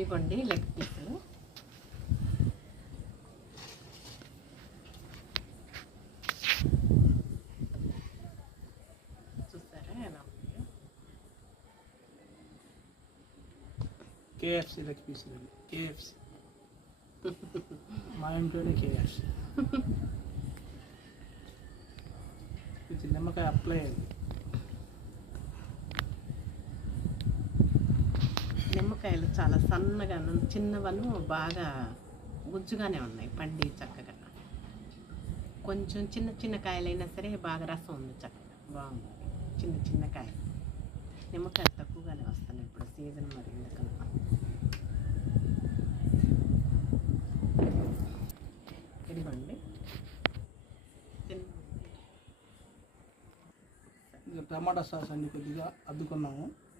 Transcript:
ఇవ్వండి లెగ్ పీసులు. చూసారా ఎలా ఉన్నాయో? కేఎఫ్సి లెగ్ పీసులు. కేఎఫ్సి మా ఇంట్లోనే కేఎఫ్సి. ఇది నిమ్మకాయ అప్లై అయింది. నిమ్మకాయలు చాలా సన్నగా చిన్నవను బాగా గుజ్జుగానే ఉన్నాయి, పండి చక్కగా. కొంచెం చిన్న చిన్న కాయలైనా సరే బాగా రసం ఉంది, చక్కగా బాగుంది. చిన్న చిన్న కాయలు, నిమ్మకాయలు తక్కువగానే వస్తున్నాయి ఇప్పుడు సీజన్ మరి ఎందుకన్నా. ఇదిగోండి టమాటా సాస్ అన్ని కొద్దిగా అద్దుకున్నాము.